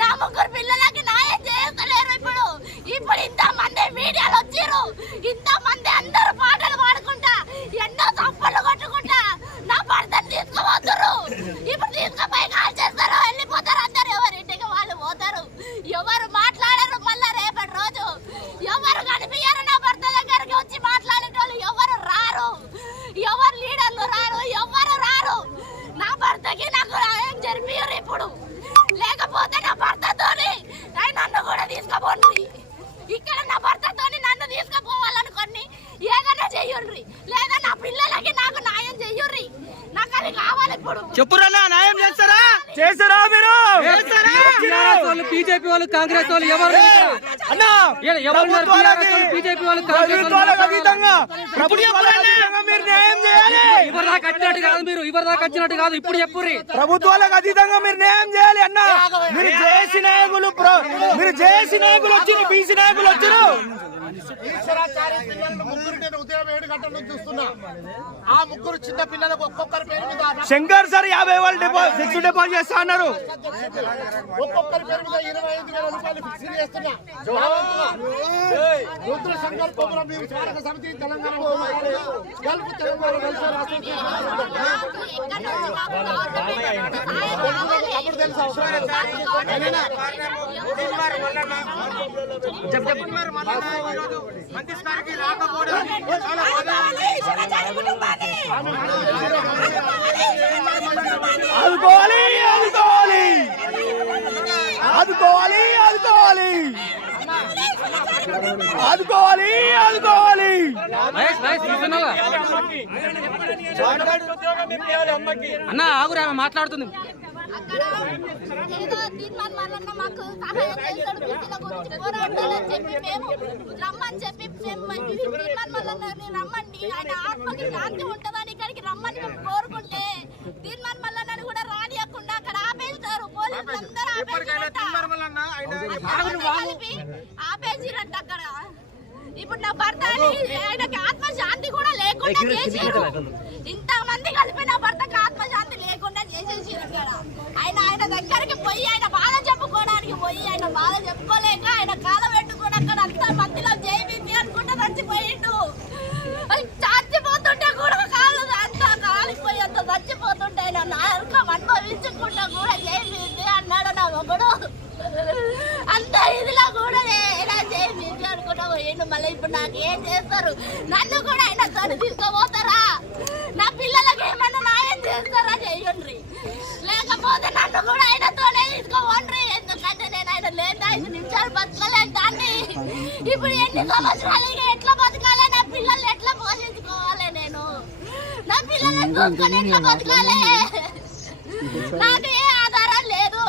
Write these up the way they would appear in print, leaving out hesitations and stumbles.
నా ముగ్గురు పిల్లలకి న్యాయం చేస్తలేరు. ఇప్పుడు ఇంతమంది మీడియాలో వచ్చారు, ఇంతమంది అందరూ పాటలు పాడుకుంటా ఎన్నో తప్పులు కొట్టుకుంటా నా భర్తను తీసుకుపోతారు. ఇప్పుడు తీసుకుపోయి కాల్ చేస్తారు, వెళ్ళిపోతారు. అందరు ఎవరింటికి వాళ్ళు పోతారు, ఎవరు మాట్లాడరు. మళ్ళా రేపటి రోజు ఎవరు కనిపించారు నా భర్త దగ్గరికి వచ్చి మాట్లాడేటోళ్ళు ఎవరు రారు, ఎవరు లీడర్లు రారు, ఎవరు రారు. నా భర్తకి నాకు న్యాయం జరిపారు. ఇప్పుడు లేకపోతే నా భర్తతోని నన్ను కూడా తీసుకుపోండి. ఇక్కడ నా భర్తతోని నన్ను తీసుకుపోవాలనుకోండి ఏదైనా చెయ్యుండ్రి, లేదా నా పిల్లలకి నాకు న్యాయం చెయ్యుర్రి. నాకు అది కావాలి. ఇప్పుడు చెప్పురా, న్యాయం చేస్తారా? చేస్తారా మీరు? బీజేపీ వాళ్ళు, కాంగ్రెస్ వాళ్ళు ఎవరు బీజేపీ వాళ్ళు, కాంగ్రెస్ వచ్చినట్టు కాదు, మీరు ఎవరి దాకా వచ్చినట్టు కాదు. ఇప్పుడు చెప్పుర్రి, ప్రభుత్వాలకు అతీతంగా మీరు న్యాయం చేయాలి అన్న. మీరు జేసీ నాయకులు, మీరు జేసీ నాయకులు వచ్చి బీసీ నాయకులు వచ్చారు. ఆ ముగ్గురు చిన్న పిల్లలకు ఒక్కొక్కరి పేరు మీద శంకర్ సార్ 50 వాళ్ళు ఫిక్స్డ్ డిపాజిట్ చేస్తా అన్నారు. ఒక్కొక్కరి పేరు మీద 25,000 రూపాయలు ఫిక్స్ చేస్తున్నా. రుద్ర శంకర్ ప్రోగ్రాం స్మారక సమితి తెలంగాణ అప్పుడు తెలుసు అవసరం. ఆదుకోవాలి, ఆదుకోవాలి, ఆదుకోవాలి, ఆదుకోవాలి, ఆదుకోవాలి, ఆదుకోవాలి. అన్న ఆగురా, మాట్లాడుతుంది. అక్కడ ఏదో తీర్మాన్ వల్ల మాకు సహాయం చేస్తాడు, బీసీల గురించి పోరాడాలని చెప్పి మేము రమ్మని చెప్పి తీర్మాన్ వల్ల రమ్మండి, ఆయన ఆత్మకి శాంతి ఉంటుందని ఇక్కడికి రమ్మని మేము కోరుకుంటే తీర్మాన్ వల్ల కూడా రానియకుండా అక్కడ ఆపేస్తారు. పోలీసులు అందరూ ఆపేసిరంట అక్కడ. ఇప్పుడు నా భర్త ఆయనకి ఆత్మశాంతి కూడా లేకుండా చేసారు. ఇంతమంది కలిపి నా భర్తకి ఆత్మశాంతి లేకుండా చేసేసారు. ఇక్కడ ఆయన దగ్గరికి పోయి ఆయన బాధ చెప్పుకోవడానికి పోయి ఆయన బాధ చెప్పుకోలేక ఆయన కాల పెట్టుకుని అక్కడ అంతా మందిలో జైబీపీ అనుకుంటా చచ్చిపోయిండు. చచ్చిపోతుంటే కూడా కాలు అంతా కాలిపోయి అంత చచ్చిపోతుంటే ఆయన నరకం అనుభవించుకుంటా కూడా జైబీపీ అన్నాడు నా ఒకడు. అంత ఇదిలో కూడా జైబీపీ అనుకుంటా పోయిండు. మళ్ళీ ఇప్పుడు నాకు ఏం చేస్తారు? నన్ను కూడా ఆయన తను తీసుకోపోతారా? నా పిల్లలకి ఏమన్నా న్యాయం చేస్తారా? చెయ్యండి. లేకపోతే నన్ను కూడా ఆయనతోనే తీసుకోండి. ఎందుకంటే నేను ఆయన లేదా 5 నిమిషాలు బతకలేను దాన్ని. ఇప్పుడు ఎన్ని సంవత్సరాలు ఎట్లా బతకాలి? నా పిల్లల్ని ఎట్లా పోషించుకోవాలి? నేను నా పిల్లల్ని చూసుకొని ఎట్లా బతకాలి? నాకు ఏ ఆధారం లేదు.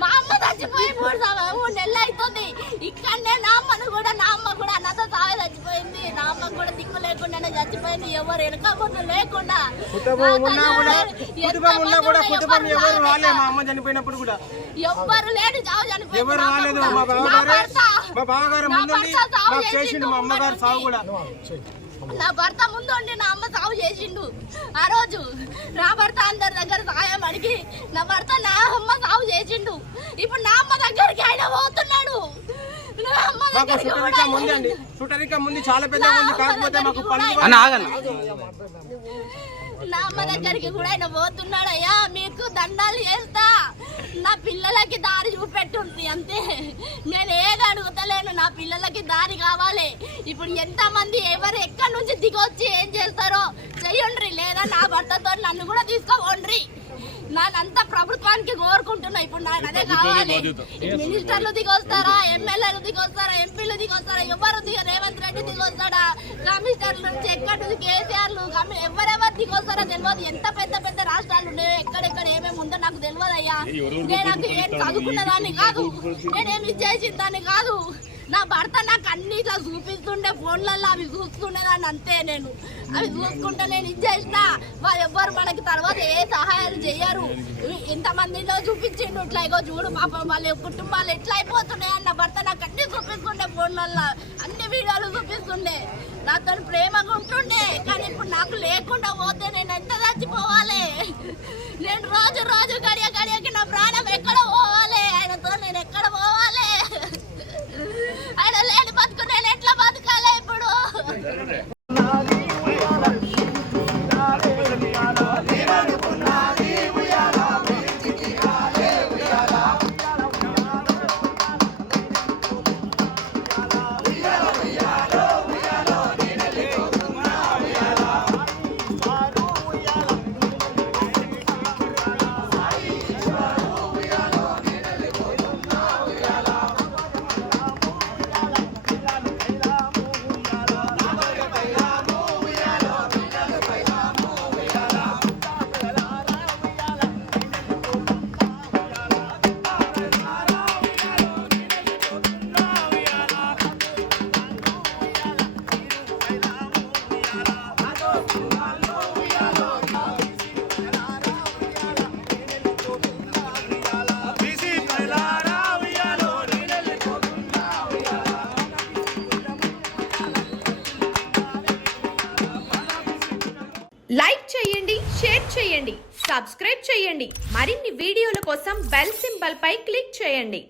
మా అమ్మ చచ్చిపోయి 3 నెలలు అవుతుంది. ఇక్కడనే నా అమ్మ కూడా అన్నతో సాగే చచ్చిపోయింది. నా అమ్మ కూడా దిక్కు లేకుండానే చచ్చిపోయింది. ఎవరు వెనక ముందు లేకుండా చనిపోయినప్పుడు కూడా ఎవ్వరు లేడు. చావు చనిపోయింది. నా భర్త ముందు ఉండి నా అమ్మ సాగు చేసిండు. ఆ రోజు నా భర్త అందరి దగ్గర సాయం అడిగి నా భర్త నా అమ్మ సాగు చేసిండు. ఇప్పుడు నా అమ్మ దగ్గరికి ఆయన పోతున్నాడు. చాలా పెద్ద నా అమ్మ దగ్గరికి కూడా ఆయన పోతున్నాడు. అయ్యా మీకు దండాలు చేస్తా, నా పిల్లలకి దారి చూపెట్టుంది అంతే. నేను ఏది అడుగుతలేను, నా పిల్లలకి దారి కావాలి. ఇప్పుడు ఎంతమంది ఎవరు ఎక్కడి నుంచి దిగొచ్చి ఏం చేస్తారో చెయ్యండి, లేదా నా భర్తతో నన్ను కూడా తీసుకోండి. నానంతా ప్రభుత్వానికి కోరుకుంటున్నా. ఇప్పుడు నాకు అదే కావాలి. మినిస్టర్లు దిగొస్తారా, ఎమ్మెల్యేలు దిగొస్తారా, ఎంపీలు దిగొస్తారా, ఎవరు రేవంత్ రెడ్డి దిగొస్తాడా, కమిషనర్ల నుంచి ఎక్కడి నుంచి కేసీఆర్లు ఎవరెవరు దిగొస్తారో తెలియదు. ఎంత పెద్ద పెద్ద రాష్ట్రాలు ఉన్నాయో, ఎక్కడెక్కడ ఏమేమి ఉందో నాకు తెలియదు. అయ్యా నేను ఏం చదువుకున్న దాన్ని కాదు, నేనేమి చేసిన దాన్ని కాదు. నా భర్త నాకు అన్ని ఇట్లా చూపిస్తుండే ఫోన్లలో అవి చూసుకునేదాన్ని అంతే. నేను అవి చూసుకుంటే నేను ఇది చేసిన వాళ్ళు ఎవ్వరు మనకి తర్వాత ఏ సహాయాలు చేయరు. ఇంతమందిలో చూపించిండు ఇట్లా ఇగో చూడు పాపం వాళ్ళ కుటుంబాలు ఎట్లా అయిపోతున్నాయి అన్న భర్త నాకు అన్ని చూపిస్తుండే ఫోన్లలో, అన్ని వీడియోలు చూపిస్తుండే, నాతో ప్రేమగా ఉంటుండే. కానీ ఇప్పుడు నాకు లేకుండా పోతే నేను ఎంత చచ్చిపోవాలి? నేను రోజు రోజు గడియ గడియకి నా ప్రాణం ఎక్కడ పోవాలి? ఆయనతో నేను ఎక్కడ పోవాలి? ఆయన లేని బతుకు నేను ఎట్లా బతకాలి ఇప్పుడు? లైక్ చేయండి, షేర్ చేయండి, సబ్స్క్రైబ్ చేయండి. మరిన్ని వీడియోల కోసం బెల్ సింబల్ పై క్లిక్ చేయండి.